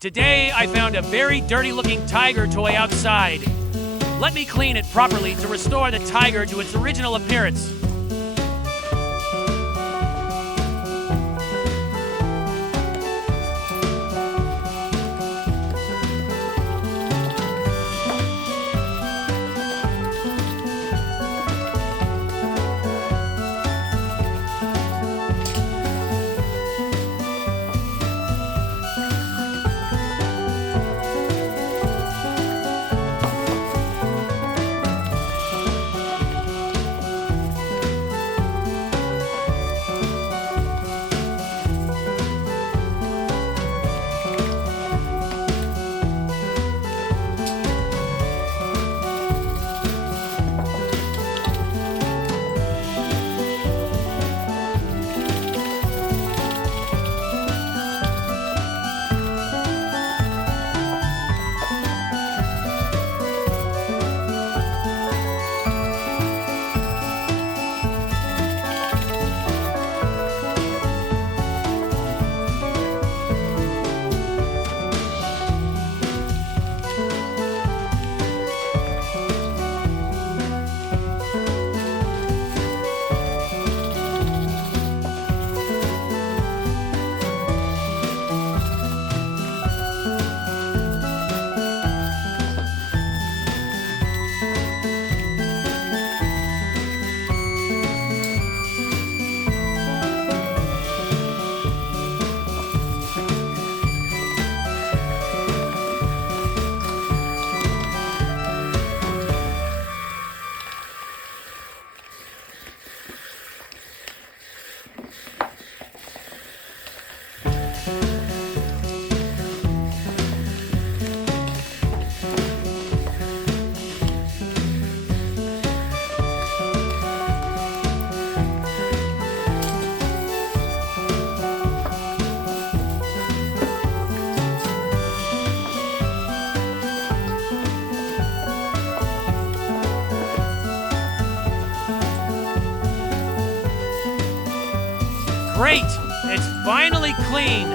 Today, I found a very dirty-looking tiger toy outside. Let me clean it properly to restore the tiger to its original appearance. Great! It's finally clean!